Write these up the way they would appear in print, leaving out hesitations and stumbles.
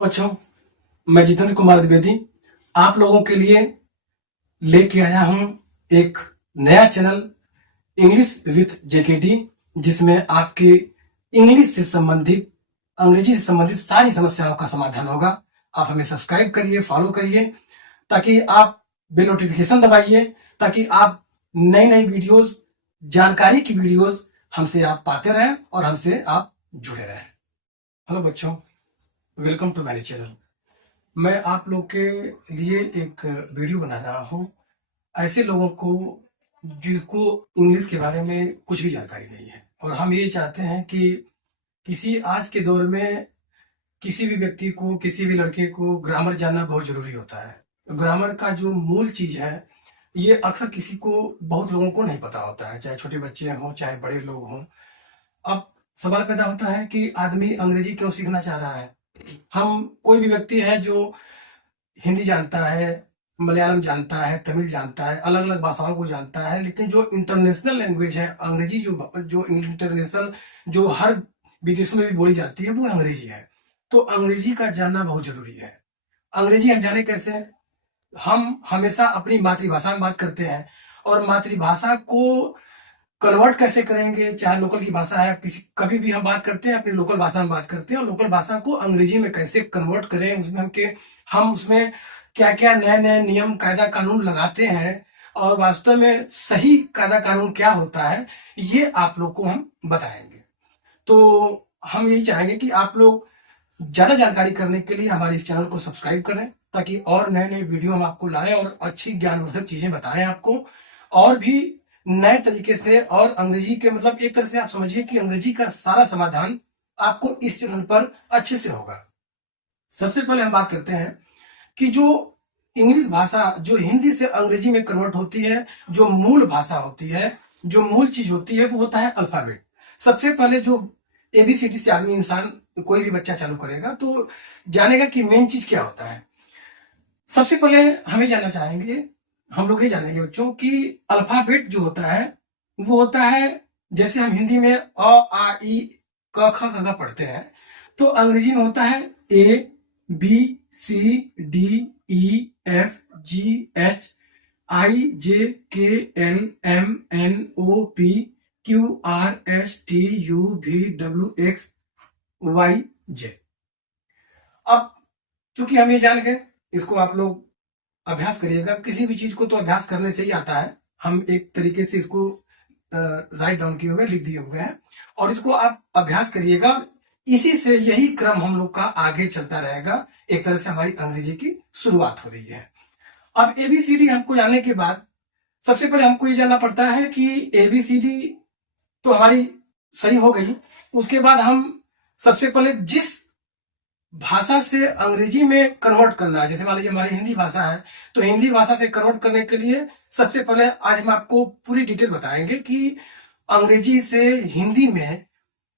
बच्चों, मैं जितेंद्र कुमार द्विवेदी आप लोगों के लिए लेके आया हूं एक नया चैनल इंग्लिश विथ जेकेटी, जिसमें आपके इंग्लिश से संबंधित, अंग्रेजी से संबंधित सारी समस्याओं का समाधान होगा। आप हमें सब्सक्राइब करिए, फॉलो करिए, ताकि आप बेल नोटिफिकेशन दबाइए, ताकि आप नई नई वीडियोस, जानकारी की वीडियोस हमसे आप पाते रहें और हमसे आप जुड़े रहें। हेलो बच्चों, वेलकम टू माय चैनल। मैं आप लोग के लिए एक वीडियो बना रहा हूँ ऐसे लोगों को जिसको इंग्लिश के बारे में कुछ भी जानकारी नहीं है, और हम ये चाहते हैं कि किसी आज के दौर में किसी भी व्यक्ति को, किसी भी लड़के को ग्रामर जानना बहुत जरूरी होता है। ग्रामर का जो मूल चीज है, ये अक्सर किसी को, बहुत लोगों को नहीं पता होता है, चाहे छोटे बच्चे हों चाहे बड़े लोग हों। अब सवाल पैदा होता है कि आदमी अंग्रेजी क्यों सीखना चाह रहा है। हम, कोई भी व्यक्ति है जो हिंदी जानता है, मलयालम जानता है, तमिल जानता है, अलग अलग भाषाओं को जानता है, लेकिन जो इंटरनेशनल लैंग्वेज है अंग्रेजी, जो इंटरनेशनल, जो हर विदेशों में भी बोली जाती है, वो अंग्रेजी है। तो अंग्रेजी का जानना बहुत जरूरी है। अंग्रेजी हम जाने कैसे? हम हमेशा अपनी मातृभाषा में बात करते हैं, और मातृभाषा को कन्वर्ट कैसे करेंगे? चाहे लोकल की भाषा है, किसी कभी भी हम बात करते हैं अपनी लोकल भाषा में बात करते हैं, और लोकल भाषा को अंग्रेजी में कैसे कन्वर्ट करें, हम उसमें क्या क्या नए नए नियम, कायदा, कानून लगाते हैं, और वास्तव में सही कायदा कानून क्या होता है, ये आप लोग को हम बताएंगे। तो हम यही चाहेंगे कि आप लोग ज्यादा जानकारी करने के लिए हमारे इस चैनल को सब्सक्राइब करें, ताकि और नए नए वीडियो हम आपको लाएं और अच्छी ज्ञानवर्धक चीजें बताएं आपको, और भी नए तरीके से। और अंग्रेजी के, मतलब एक तरह से आप समझिए कि अंग्रेजी का सारा समाधान आपको इस चैनल पर अच्छे से होगा। सबसे पहले हम बात करते हैं कि जो इंग्लिश भाषा जो हिंदी से अंग्रेजी में कन्वर्ट होती है, जो मूल भाषा होती है, जो मूल चीज होती है, वो होता है अल्फाबेट। सबसे पहले जो एबीसीडी से आदमी, इंसान, कोई भी बच्चा चालू करेगा तो जानेगा कि मेन चीज क्या होता है। सबसे पहले हमें जानना चाहेंगे, हम लोग ये जानेंगे बच्चों कि अल्फाबेट जो होता है वो होता है, जैसे हम हिंदी में अ आ ई क ख ग घ पढ़ते हैं, तो अंग्रेजी में होता है A B C D E F G H I J K L M N O P Q R S T U V W X Y J. अब चूंकि हम ये जान गए, इसको आप लोग अभ्यास करिएगा। किसी भी चीज को तो अभ्यास करने से ही आता है। हम एक तरीके से इसको राइट डाउन किए हुए, लिख दिए हुए हैं, और इसको आप अभ्यास करिएगा। इसी से यही क्रम हम लोग का आगे चलता रहेगा। एक तरह से हमारी अंग्रेजी की शुरुआत हो रही है। अब एबीसीडी हमको जानने के बाद सबसे पहले हमको ये जानना पड़ता है कि एबीसीडी तो हमारी सही हो गई। उसके बाद हम सबसे पहले जिस भाषा से अंग्रेजी में कन्वर्ट करना है, जैसे मान लीजिए हमारी हिंदी भाषा है, तो हिंदी भाषा से कन्वर्ट करने के लिए सबसे पहले आज हम आपको पूरी डिटेल बताएंगे कि अंग्रेजी से हिंदी में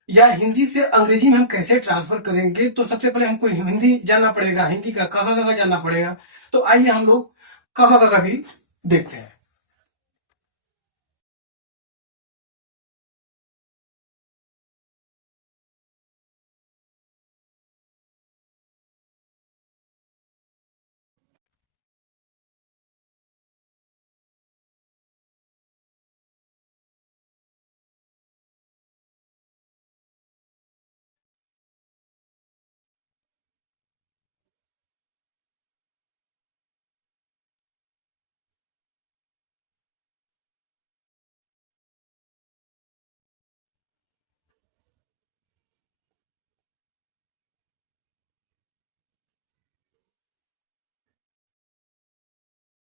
या हिंदी से अंग्रेजी में हम कैसे ट्रांसफर करेंगे। तो सबसे पहले हमको हिंदी जानना पड़ेगा, हिंदी का क ख ग घ जानना पड़ेगा। तो आइए हम लोग क ख ग घ भी देखते हैं।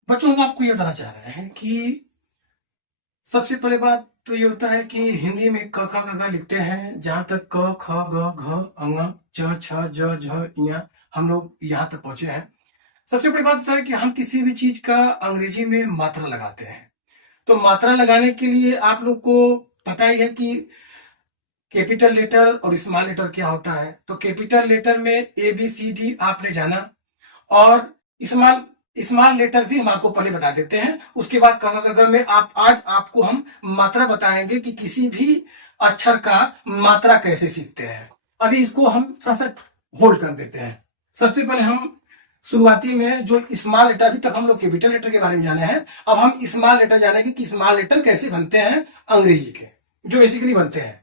बच्चों, हम आपको ये बताना चाह रहे हैं कि सबसे पहले बात तो ये होता है कि हिंदी में क ख ग घ लिखते हैं। जहां तक क ख ग घ अंग च छ ज झ इया हम लोग यहां तक पहुंचे हैं। सबसे बड़ी बात होता है कि हम किसी भी चीज का अंग्रेजी में मात्रा लगाते हैं। तो मात्रा लगाने के लिए आप लोग को पता ही है कि कैपिटल लेटर और स्मॉल लेटर क्या होता है। तो कैपिटल लेटर में ए बी सी डी आपने जाना, और स्मॉल स्मॉल लेटर भी हम आपको पहले बता देते हैं। उसके बाद क ख ग घ में आज आपको हम मात्रा बताएंगे कि किसी भी अक्षर का मात्रा कैसे सीखते हैं। अभी इसको हम थोड़ा सा होल्ड कर देते हैं। सबसे पहले हम शुरुआती में जो स्मॉल लेटर, अभी तक हम लोग कैपिटल लेटर के बारे में जाने हैं, अब हम स्मॉल लेटर जानेंगे कि स्मॉल लेटर कैसे बनते हैं अंग्रेजी के, जो बेसिकली बनते हैं।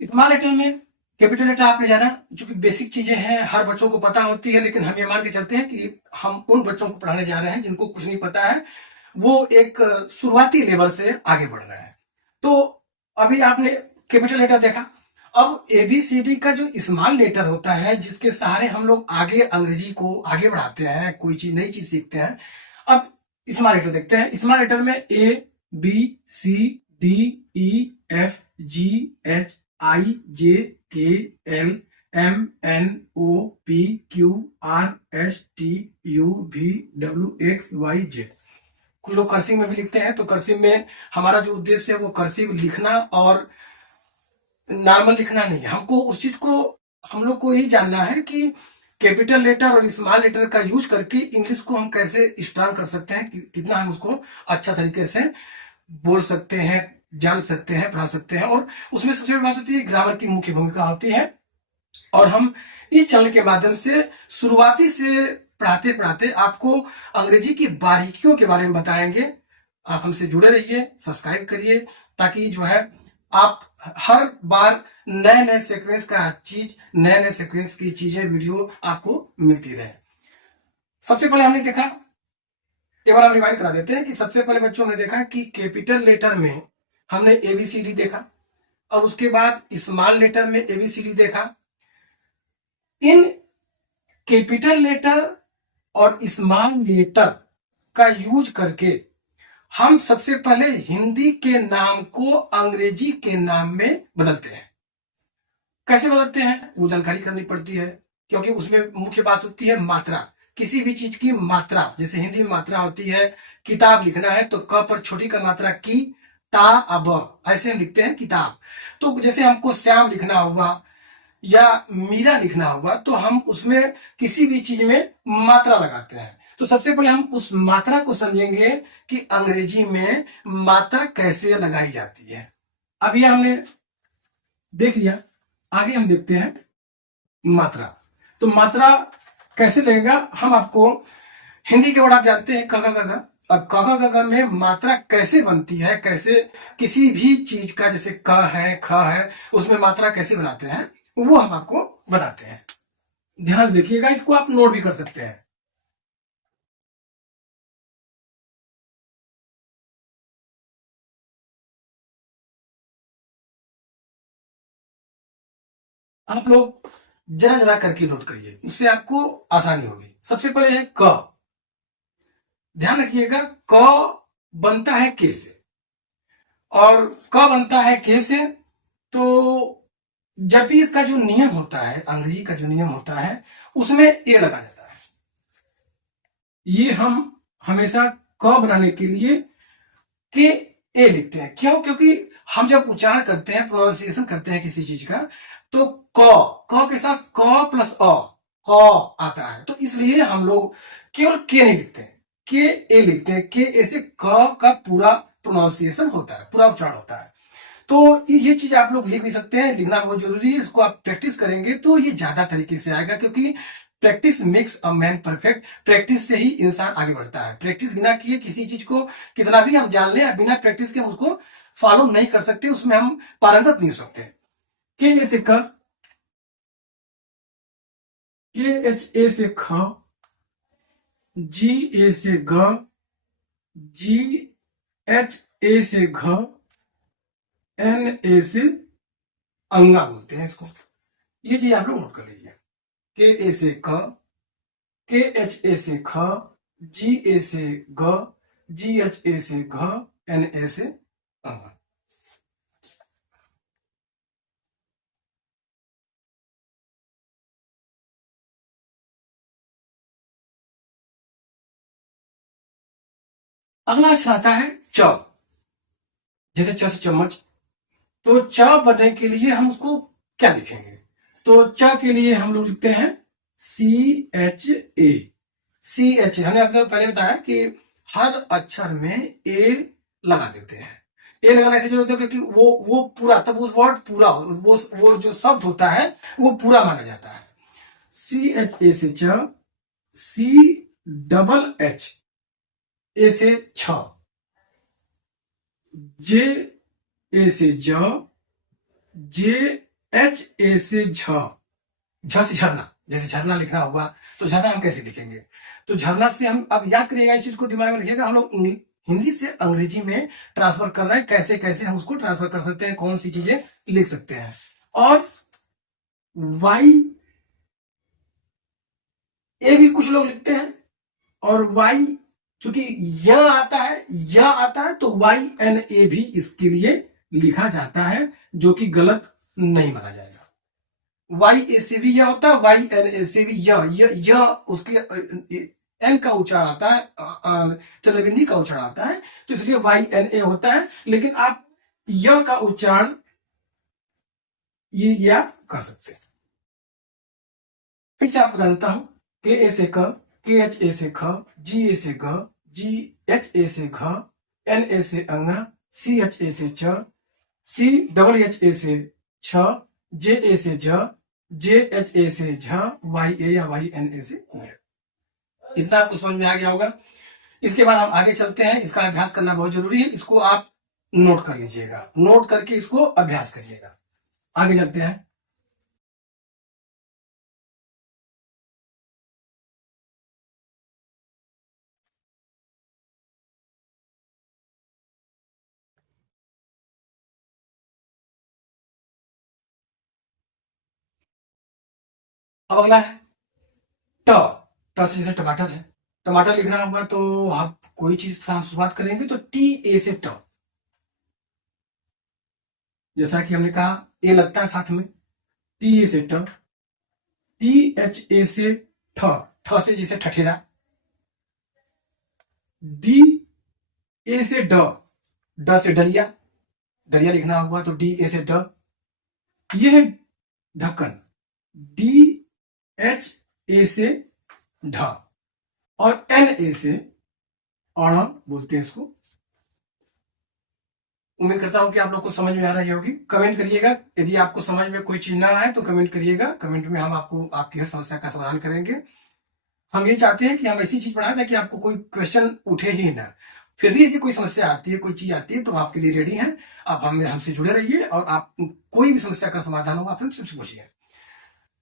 स्मॉल लेटर में कैपिटल लेटर आपने जाना, जो कि बेसिक चीजें हैं, हर बच्चों को पता होती है, लेकिन हम ये मान के चलते हैं कि हम उन बच्चों को पढ़ाने जा रहे हैं जिनको कुछ नहीं पता है, वो एक शुरुआती लेवल से आगे बढ़ रहे हैं। तो अभी आपने कैपिटल लेटर देखा, अब एबीसीडी का जो स्मॉल लेटर होता है, जिसके सहारे हम लोग आगे अंग्रेजी को आगे बढ़ाते हैं, कोई चीज नई चीज सीखते हैं। अब स्मॉल लेटर देखते हैं। स्मॉल लेटर में A B C D E F G H I J K L M N O P Q R S T U V W X Y Z. कुछ लोग कर्सिव में भी लिखते हैं, तो कर्सिव में हमारा जो उद्देश्य है वो कर्सिव लिखना और नॉर्मल लिखना नहीं है। हमको उस चीज को, हम लोग को यही जानना है कि कैपिटल लेटर और स्मॉल लेटर का यूज करके इंग्लिश को हम कैसे स्ट्रांग कर सकते हैं, कितना हम उसको अच्छा तरीके से बोल सकते हैं, जान सकते हैं, पढ़ा सकते हैं। और उसमें सबसे बड़ी बात होती है ग्रामर की मुख्य भूमिका होती है। और हम इस चैनल के माध्यम से शुरुआती से पढ़ाते पढ़ाते आपको अंग्रेजी की बारीकियों के बारे में बताएंगे। आप हमसे जुड़े रहिए, सब्सक्राइब करिए, ताकि जो है आप हर बार नए नए सीक्वेंस का चीज, नए नए सीक्वेंस की चीजें, वीडियो आपको मिलती रहे। सबसे पहले हमने देखा, एक बार हम रिवाइज करा देते हैं कि सबसे पहले बच्चों ने देखा कि कैपिटल लेटर में हमने एबीसीडी देखा, और उसके बाद स्मॉल लेटर में एबीसीडी देखा। इन कैपिटल लेटर और स्मॉल लेटर का यूज करके हम सबसे पहले हिंदी के नाम को अंग्रेजी के नाम में बदलते हैं। कैसे बदलते हैं वो जानकारी करनी पड़ती है, क्योंकि उसमें मुख्य बात होती है मात्रा। किसी भी चीज की मात्रा, जैसे हिंदी में मात्रा होती है, किताब लिखना है तो क पर छोटी का मात्रा की, ता अब, ऐसे हम लिखते हैं किताब। तो जैसे हमको श्याम लिखना हुआ या मीरा लिखना हुआ, तो हम उसमें किसी भी चीज में मात्रा लगाते हैं। तो सबसे पहले हम उस मात्रा को समझेंगे कि अंग्रेजी में मात्रा कैसे लगाई जाती है। अब ये हमने देख लिया, आगे हम देखते हैं मात्रा। तो मात्रा कैसे लगेगा, हम आपको हिंदी के वर्ड आप जानते हैं क ख ग घ। अब क ख ग घ में मात्रा कैसे बनती है, कैसे किसी भी चीज का, जैसे क है, ख है, उसमें मात्रा कैसे बनाते हैं, वो हम आपको बताते हैं। ध्यान देखिएगा, इसको आप नोट भी कर सकते हैं। आप लोग जरा जरा करके नोट करिए, उससे आपको आसानी होगी। सबसे पहले है क। ध्यान रखिएगा, क बनता है के से, और क बनता है के से। तो जब भी इसका जो नियम होता है, अंग्रेजी का जो नियम होता है, उसमें ए लगा जाता है। ये हम हमेशा क बनाने के लिए के ए लिखते हैं। क्यों? क्योंकि हम जब उच्चारण करते हैं, प्रोनाउंसिएशन करते हैं किसी चीज का, तो क के साथ क प्लस अ, क आता है। तो इसलिए हम लोग केवल के नहीं लिखते हैं, के ए लिखते हैं। के ए से क का पूरा प्रोनाउंसिएशन होता है, पूरा उच्चारण होता है। तो ये चीज आप लोग लिख भी सकते हैं, लिखना बहुत जरूरी है। इसको आप प्रैक्टिस करेंगे तो ये ज्यादा तरीके से आएगा, क्योंकि practice makes a man perfect. Practice से ही इंसान आगे बढ़ता है। प्रैक्टिस बिना किए किसी चीज को कितना भी हम जान लें, बिना प्रैक्टिस के उसको फॉलो नहीं कर सकते, उसमें हम पारंगत नहीं हो सकते। के ए से क, के एच ए से ख, जी ए से ग, जी एच ए से घ, एन ए से अंगा बोलते हैं इसको। ये चीज आप लोग नोट कर लीजिए। के ए से क, के एच ए से ख, जी ए से ग, जी एच ए से घ, एन ए से अंग। अगला अक्षर आता है च, जैसे च से चम्मच। तो च बनने के लिए हम उसको क्या लिखेंगे? तो च के लिए हम लोग लिखते हैं CHA। CH हमने आपसे पहले बताया कि हर अक्षर में ए लगा देते हैं। ए लगाना ऐसे जरूरत है क्योंकि वो पूरा, तब उस वर्ड पूरा, वो जो शब्द होता है वो पूरा माना जाता है। CHA से च, CHH ए से छ, JA से ज, JHA से झ, झ से झरना। जैसे झरना लिखना होगा तो झरना हम कैसे लिखेंगे? तो झरना से हम अब याद करिएगा, इस चीज को दिमाग में रखिएगा। हम लोग हिंदी से अंग्रेजी में ट्रांसफर कर रहे हैं, कैसे कैसे हम उसको ट्रांसफर कर सकते हैं, कौन सी चीजें लिख सकते हैं। और वाई ए भी कुछ लोग लिखते हैं, और वाई चूंकि यह आता है तो YNA भी इसके लिए लिखा जाता है, जो कि गलत नहीं माना जाएगा। YA से भी यह होता है, YNA से भी यह उसके एन का उच्चारण आता है, चंद्रबिंदी का उच्चारण आता है, तो इसलिए YNA होता है। लेकिन आप यह का उच्चारण ये आप कर सकते हैं। फिर से आप बता देता हूं, KA से क, KHA से ख, GA से ग, GHA से घ, NA से अंगा, CHA से च, CHHA से छ, JA से ज, JHA से झ, YA या YNA से य। इतना आपको समझ में आ गया होगा। इसके बाद हम आगे चलते हैं। इसका अभ्यास करना बहुत जरूरी है, इसको आप नोट कर लीजिएगा, नोट करके इसको अभ्यास करिएगा। आगे चलते हैं। अब अगला है ट। ट से जैसे टमाटर है, टमाटर लिखना होगा तो आप कोई चीज से शुरुआत करेंगे तो TA से ट। जैसा कि हमने कहा ए लगता है साथ में, TA से ट। THA से ठ, ठ से जैसे ठठेरा। DA से ड, ड से डलिया, डलिया लिखना होगा तो DA से ड। ये है ढक्कन, DHA से ढ, और NA से अण बोलते हैं इसको। उम्मीद करता हूं कि आप लोग को समझ में आ रही होगी। कमेंट करिएगा, यदि आपको समझ में कोई चीज ना आए तो कमेंट करिएगा। कमेंट में हम आपको आपकी हर समस्या का समाधान करेंगे। हम ये चाहते हैं कि हम ऐसी चीज पढ़ाएं ताकि आपको कोई क्वेश्चन उठे ही ना। फिर भी यदि कोई समस्या आती है, कोई चीज आती है, तो हम आपके लिए रेडी हैं। आप हमसे जुड़े रहिए, और आप कोई भी समस्या का समाधान होगा आप हमसे पूछिए।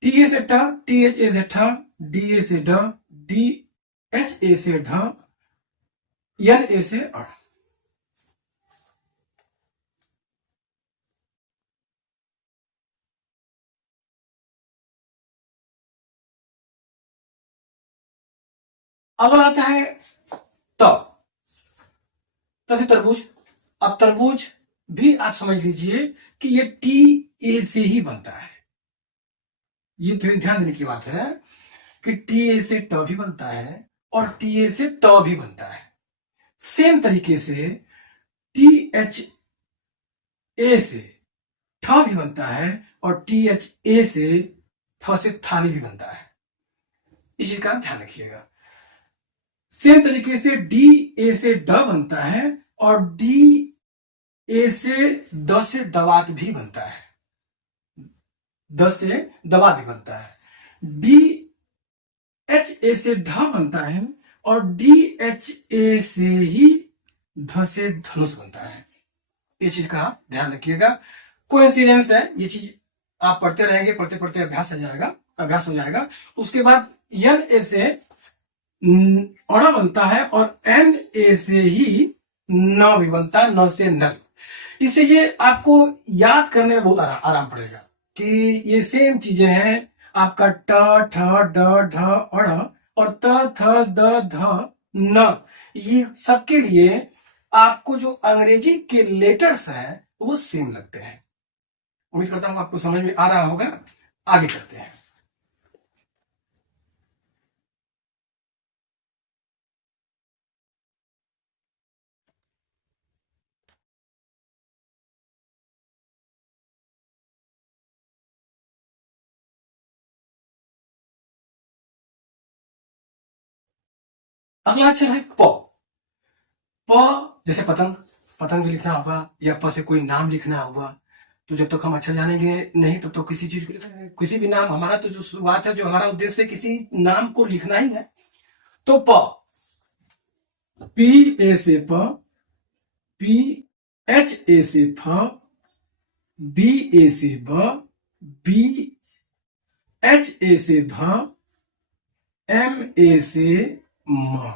TA से ट, THA से ठ, DA से ड, DHA से ढ, NA से अड़। अब आता है त, त से तरबूज। अब तरबूज भी आप समझ लीजिए कि ये TA से ही बनता है। ये थोड़ी ध्यान देने की बात है कि TA से ट भी बनता है और TA से त भी बनता है। सेम तरीके से THA से ठ भी बनता है और THA से थ से थाली भी बनता है। इसी का ध्यान रखिएगा। सेम तरीके से DA से ड बनता है और DA से द से दवात भी बनता है, द से दवा भी बनता है। DHA से ढ बनता है और DHA से ही ध से धनुष बनता है। ये चीज का ध्यान रखिएगा। कोइंसिडेंस है, ये चीज आप पढ़ते रहेंगे, पढ़ते पढ़ते अभ्यास हो जाएगा। उसके बाद NA से अड़ा बनता है और NA से ही न भी बनता है, न से नल। इससे ये आपको याद करने में बहुत आराम पड़ेगा कि ये सेम चीजें हैं। आपका ट, ठ, ड, ढ, अड़ और त, थ, द, ध, न, ये सबके लिए आपको जो अंग्रेजी के लेटर्स हैं वो सेम लगते हैं। उम्मीद करता हूं आपको समझ में आ रहा होगा। आगे चलते हैं। अगला अक्षर है प। प जैसे पतंग, पतंग भी लिखना होगा, या प से कोई नाम लिखना होगा। तो जब तक हम अक्षर जानेंगे नहीं तब तक किसी चीज को, किसी भी नाम, हमारा तो जो शुरुआत है, जो हमारा उद्देश्य है, किसी नाम को लिखना ही है। तो प, पी ए से प, पी एच ए से फ, बी ए से ब, बी एच ए से भ, एम ए से म।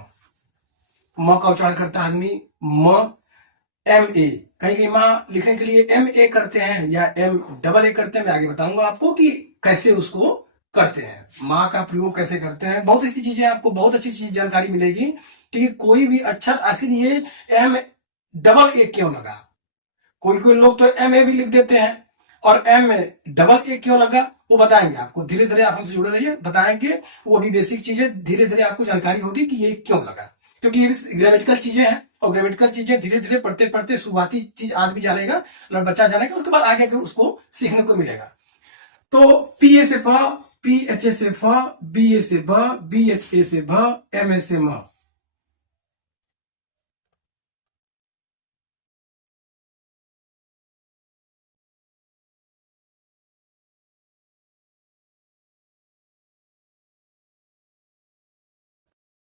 म का उच्चारण करता है आदमी म, एम ए। कहीं कहीं माँ लिखने के लिए एम ए करते हैं या एम डबल ए करते हैं। मैं आगे बताऊंगा आपको कि कैसे उसको करते हैं, माँ का प्रयोग कैसे करते हैं। बहुत ऐसी चीजें आपको बहुत अच्छी चीज जानकारी मिलेगी कि कोई भी अक्षर आखिर ये एम डबल ए क्यों लगा। कोई कोई लोग तो एम ए भी लिख देते हैं, और एम डबल ए क्यों लगा वो बताएंगे आपको। धीरे धीरे आप हमसे जुड़े रहिए, बताएंगे। वो भी बेसिक चीजें धीरे धीरे आपको जानकारी होगी कि ये क्यों लगा, क्योंकि ये ग्रामेटिकल चीजें हैं, और ग्रामेटिकल चीजें धीरे धीरे पढ़ते पढ़ते शुरुआती चीज आदमी जानेगा, बच्चा जानेगा, उसके बाद आगे उसको सीखने को मिलेगा। तो पी ए से प, पी एच ए से फ, बी ए से ब, बी एच ए से भ, एम ए से म।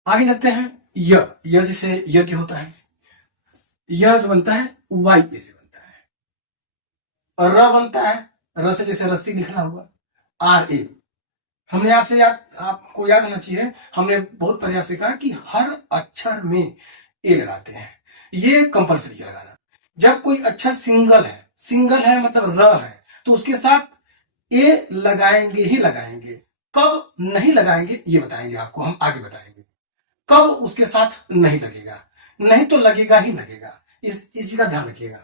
आगे चलते हैं य जैसे यज्ञ होता है। यह जो बनता है वाई ए से बनता है, और र बनता है, र से जैसे रस्सी लिखना हुआ, आर ए। हमने आपसे आपको याद होना चाहिए, हमने बहुत पहले आपसे कहा कि हर अक्षर में ए लगाते हैं, ये कंपल्सरी है लगाना। जब कोई अक्षर सिंगल है मतलब र है, तो उसके साथ ए लगाएंगे ही लगाएंगे। कब नहीं लगाएंगे ये बताएंगे आपको, हम आगे बताएंगे कब उसके साथ नहीं लगेगा। नहीं तो लगेगा ही लगेगा, इस चीज का ध्यान रखिएगा।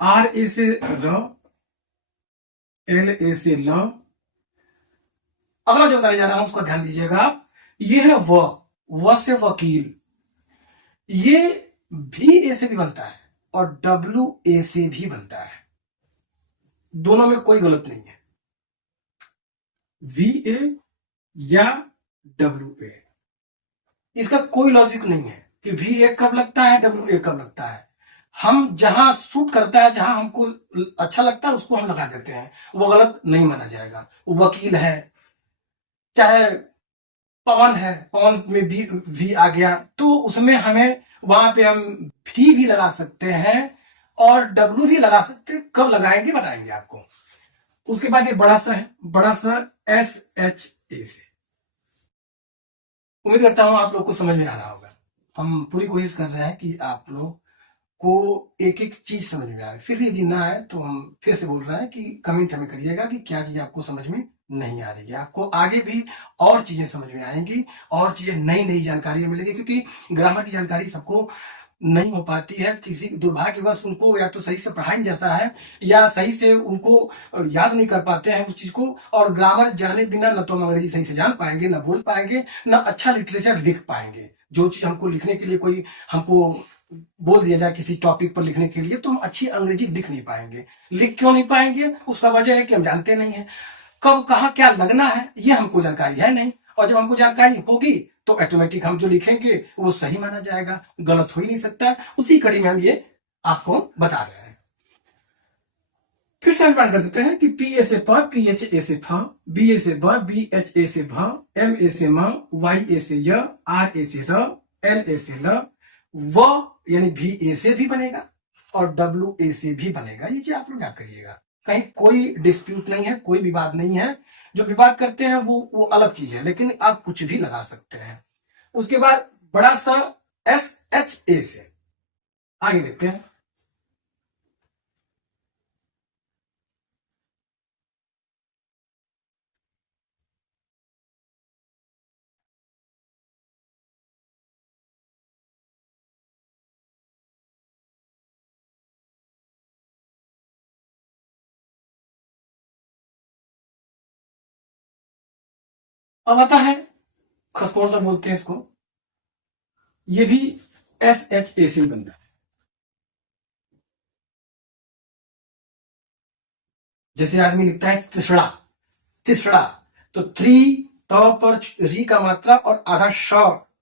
आर ए से र, एल ए से ल। अगला जो बताने जा रहा हूं उसका ध्यान दीजिएगा आप। ये है व से वकील। ये भी ए से भी बनता है और डब्ल्यू ए से भी बनता है, दोनों में कोई गलत नहीं है। वी ए या डब्ल्यू ए, इसका कोई लॉजिक नहीं है कि वी ए कब लगता है, डब्ल्यू ए कब लगता है। हम जहां सूट करता है, जहां हमको अच्छा लगता है, उसको हम लगा देते हैं, वो गलत नहीं माना जाएगा। वकील है, चाहे पवन है, पवन में भी आ गया, तो उसमें हमें वहां पे हम भी लगा सकते हैं और डब्ल्यू भी लगा सकते हैं। कब लगाएंगे बताएंगे आपको। उसके बाद ये बड़ा सा है, बड़ा सा एस एच ए से। उम्मीद करता हूं आप लोग को समझ में आ रहा होगा। हम पूरी कोशिश कर रहे हैं कि आप लोग को एक एक चीज समझ में आए। फिर यदि ना आए तो हम फिर से बोल रहे हैं कि कमेंट हमें करिएगा कि क्या चीज आपको समझ में नहीं आ रही है। आपको आगे भी और चीजें समझ में आएंगी, और चीजें नई नई जानकारियां मिलेंगी, क्योंकि ग्रामर की जानकारी सबको नहीं हो पाती है। किसी दुर्भाग्यवश उनको या तो सही से पढ़ाया नहीं जाता है, या सही से उनको याद नहीं कर पाते हैं उस चीज को। और ग्रामर जाने बिना न तो हम अंग्रेजी सही से जान पाएंगे, न बोल पाएंगे, न अच्छा लिटरेचर लिख पाएंगे। जो चीज हमको लिखने के लिए कोई हमको बोल दिया जाए किसी टॉपिक पर लिखने के लिए, तो हम अच्छी अंग्रेजी लिख नहीं पाएंगे। लिख क्यों नहीं पाएंगे? उसका वजह है कि हम जानते नहीं है कब कहाँ क्या लगना है, ये हमको जानकारी है नहीं। और जब हमको जानकारी होगी तो ऑटोमेटिक हम जो लिखेंगे वो सही माना जाएगा, गलत हो ही नहीं सकता। उसी कड़ी में हम ये आपको बता रहे हैं। फिर से हम बात कर देते हैं कि पी ए से प, पी एच ए से फ, बी ए से ब, बी एच ए से भ, एम ए से म, वाई ए से य, आर ए से र, एल ए से ल। व यानी भी ए से भी बनेगा और डब्ल्यू ए से भी बनेगा। ये चीज आप लोग याद करिएगा। कहीं कोई डिस्प्यूट नहीं है, कोई विवाद नहीं है। जो विवाद करते हैं वो अलग चीज है, लेकिन आप कुछ भी लगा सकते हैं। उसके बाद बड़ा सा एस एच ए से आगे देखते हैं। अब आता है खसखोर सा बोलते हैं इसको, ये भी एस एच ए से बनता है। जैसे आदमी लिखता है तिसड़ा, तिसड़ा, तो 3 त पर री का मात्रा और आधा श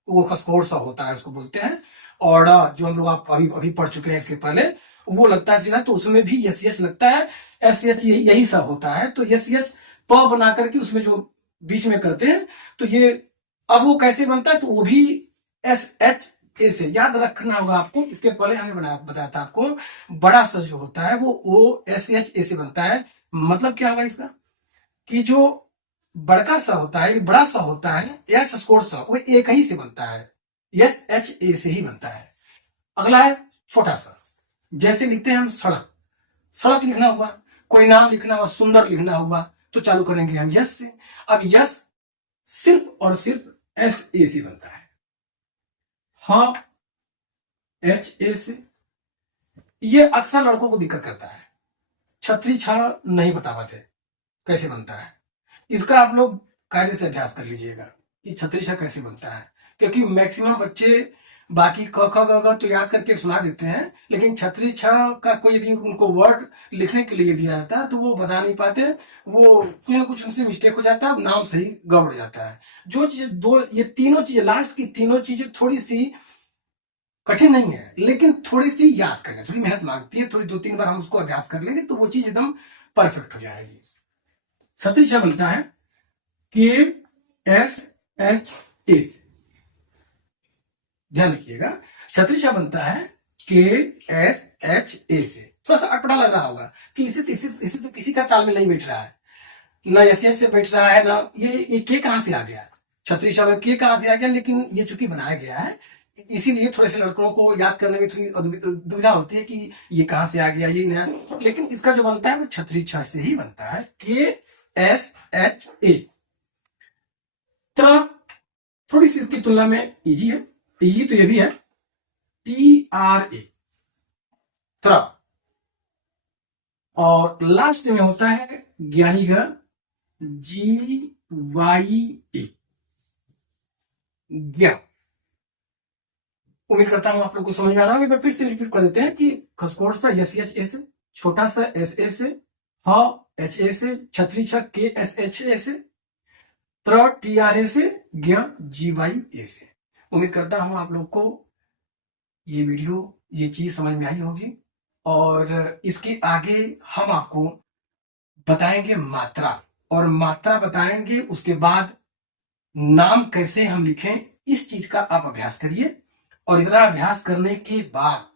वो खसकोर सा होता है, उसको बोलते हैं। और जो हम लोग आप अभी अभी पढ़ चुके हैं इसके पहले, वो लगता है सीधा, तो उसमें भी यस यस लगता है। एस एच यही सा होता है। तो यस यस प बना करके उसमें जो बीच में करते हैं, तो ये अब वो कैसे बनता है, तो वो भी एस एच ए से याद रखना होगा आपको। इसके पहले हमने बताया था आपको, बड़ा सा जो होता है वो ओ एस एच ए से बनता है। मतलब क्या होगा इसका, कि जो बड़का सा होता है, बड़ा सा होता है, एच स्कोर सा, वो एक ही से बनता है, एस एच ए से ही बनता है। अगला है छोटा सा, जैसे लिखते हैं हम सड़क, सड़क लिखना हुआ, कोई नाम लिखना हुआ, सुंदर लिखना हुआ, तो चालू करेंगे हम यस से। अब यस सिर्फ और सिर्फ एस ए से बनता है, हाँ एच ए से। ये अक्सर लड़कों को दिक्कत करता है, छतरी छ नहीं बता पाते कैसे बनता है। इसका आप लोग कायदे से अभ्यास कर लीजिएगा कि छतरी छ कैसे बनता है, क्योंकि मैक्सिमम बच्चे बाकी क ख ग घ तो याद करके सुना देते हैं, लेकिन छतरी छ का कोई यदि उनको वर्ड लिखने के लिए दिया जाता है तो वो बता नहीं पाते, वो कुछ ना कुछ उनसे मिस्टेक हो जाता है, नाम सही गड़बड़ जाता है। जो चीज दो, ये तीनों चीजें, लास्ट की तीनों चीजें थोड़ी सी कठिन नहीं है, लेकिन थोड़ी सी याद करना, थोड़ी मेहनत मांगती है, थोड़ी 2-3 बार हम उसको अभ्यास कर लेंगे तो वो चीज एकदम परफेक्ट हो जाएगी। छतरी छ बनता है के एस एच ए, ध्यान रखिएगा, छतरी छ बनता है के एस एच ए से। थोड़ा सा अटपटा लग रहा होगा कि इसे तो किसी का तालमेल नहीं बैठ रहा है, ना एस एच से बैठ रहा है, ना ये के कहां से आ गया, छतरी छ में के कहां से आ गया। लेकिन ये चूंकि बनाया गया है, इसीलिए थोड़े से लड़कों को याद करने में थोड़ी दुविधा होती है कि ये कहां से आ गया, ये नया। लेकिन इसका जो बनता है वो छतरी छ से ही बनता है, के एस एच ए। थोड़ी सी इसकी तुलना में इजी है, इजी तो ये भी है, टी आर ए, त्र। और लास्ट में होता है ज्ञानी का, जी वाई ए, ज्ञान। उम्मीद करता हूं आप लोग को समझ में आ रहा होगा। मैं फिर से रिपीट कर देते हैं कि खसकोट सा यस एच ए से, छोटा सा एस ए से, ह एच ए से, छतरी छ के एस एच ए से, त्र टी आर ए से, ज्ञ जी वाई ए से। उम्मीद करता हूं आप लोग को ये वीडियो, ये चीज समझ में आई होगी। और इसके आगे हम आपको बताएंगे मात्रा, और मात्रा बताएंगे, उसके बाद नाम कैसे हम लिखें, इस चीज का आप अभ्यास करिए। और इतना अभ्यास करने के बाद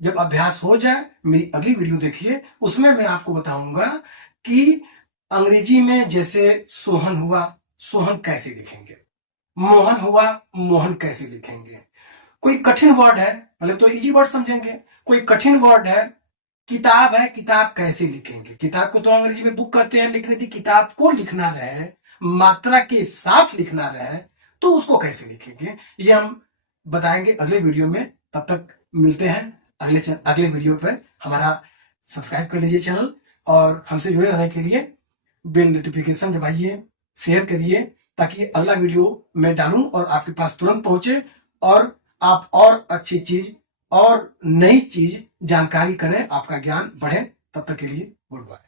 जब अभ्यास हो जाए, मेरी अगली वीडियो देखिए, उसमें मैं आपको बताऊंगा कि अंग्रेजी में जैसे सोहन हुआ, सोहन कैसे लिखेंगे, मोहन हुआ, मोहन कैसे लिखेंगे। कोई कठिन वर्ड है, पहले तो इजी वर्ड समझेंगे। कोई कठिन वर्ड है, किताब है, किताब कैसे लिखेंगे। किताब को तो अंग्रेजी में बुक कहते हैं, लेकिन यदि किताब को लिखना रहे, मात्रा के साथ लिखना रहे, तो उसको कैसे लिखेंगे, ये हम बताएंगे अगले वीडियो में। तब तक मिलते हैं अगले वीडियो पर। हमारा सब्सक्राइब कर लीजिए चैनल, और हमसे जुड़े रहने के लिए बेल नोटिफिकेशन दबाइए, शेयर करिए, ताकि अगला वीडियो मैं डालूं और आपके पास तुरंत पहुंचे, और आप और अच्छी चीज और नई चीज जानकारी करें, आपका ज्ञान बढ़े। तब तक के लिए गुड बाय।